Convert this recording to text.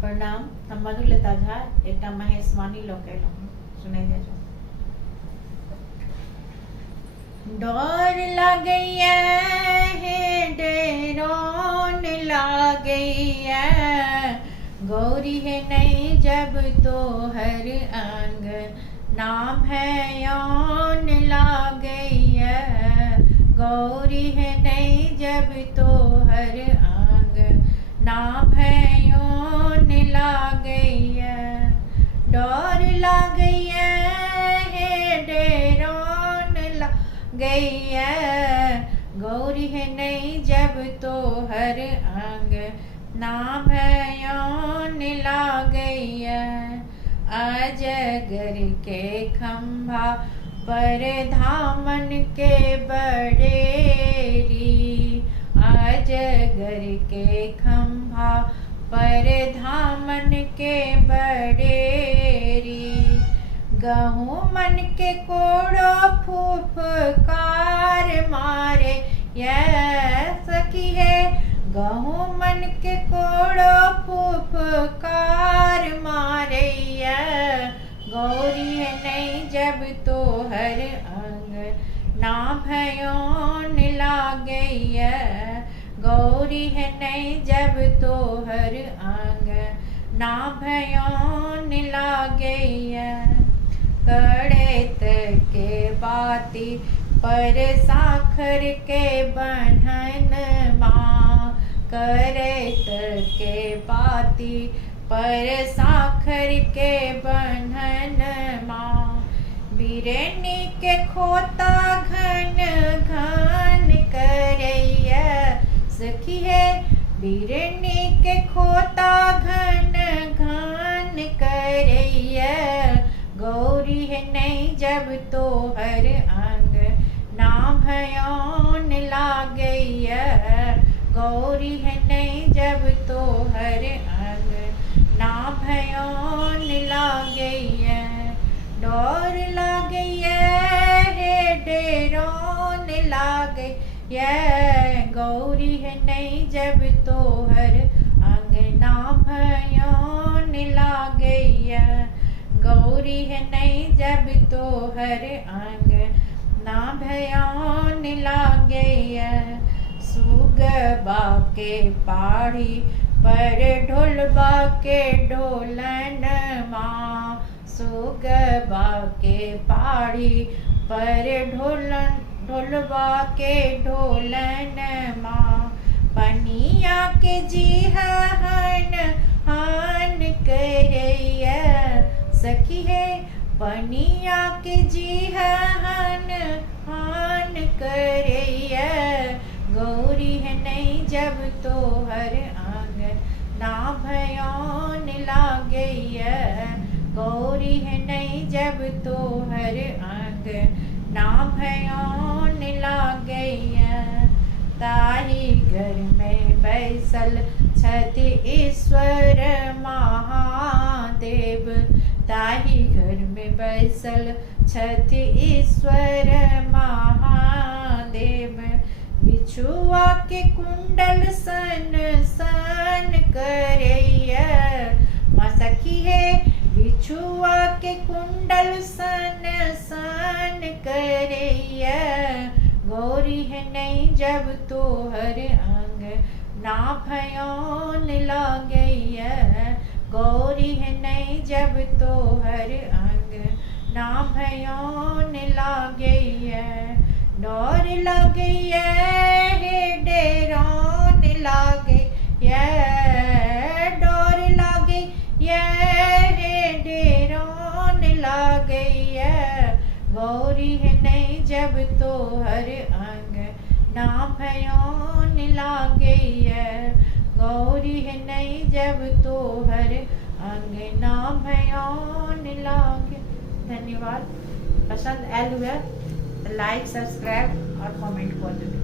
प्रणाम। हम मधुलता झा एक महेशवाणी लऽ के एलहुँ। सुनै जाए डर लगैया हे डरोन लागैया गौरी है नहीं जब तोहर अंग नाम है यौन लागैया गौरी है नहीं जब तोहर अंग नाम है यौन लागैया डर लागैया हे डरोन लागैया गौरी है नहीं जब तोहर अंग नाम है यौन लागैया अजगर के खंभा पर धामन के बड़ेरी अजगर के खंभा पर धामन के बड़ेरी गहूँ मन के कोड़ो फुफकार मारे यह सखी है गहूँ मन के कोड़ो फुफकार मारे यह गौरी है नहीं जब तोहर अंग नाम है यौन लागैया गौरी है नहीं जब तोहर अंग नाम है यौन लागैया कड़ेत के बाती पर साखर के बन्हन माँ कड़ेत के बाती पर साखर के बन्हन माँ बिरनी के खोता घन घन करैया सखी है बिरनी के खोता घन घन करैया गौरी है नहीं जब तोहर अंग नाम है यौन लागैया गौरी है नहीं जब तोहर अंग नाम है यौन लागैया डर लागैया हे डरोन लागैया गौरी है नहीं जब तोहर अंग नाम है यौन लागैया गौरी है नहीं जब तोहर अंग नाम है यौन लागैया सुगबा के पाड़ी पर ढोलबा के ढोलन माँ सुगबा के पाड़ी पर ढोलबा के ढोलन माँ पनिया के जीहन हान करैया सखी है पनिया के जीहन हान करैया गौरी है नहीं जब तोहर अंग नाम है यौन लागैया गौरी है नहीं जब तोहर अंग नाम है यौन लागैया ताही घर में बैसल छथि ईश्वर महादेव ताही घर में बैसल छथि ईश्वर महादेव बिछुआ के कुंडल सन सन करैया माँ सखी है बिछुआ के कुंडल सन सन करैया गौरी है नहीं जब तोहर अंग नाम है यौन लागैया गौरी है नहीं जब तोहर अंग नाम है यौन लागैया डर लागैया हे डरोन लागैया डर लागैया हे डरोन लागैया गौरी है नहीं जब तोहर अंग नाम है यौन लागैया गौरी है नहीं जब तोहर अंग नाम है यौन लागैया। धन्यवाद। पसंद आयल हुआ तो लाइक सब्सक्राइब और कमेंट कर दें।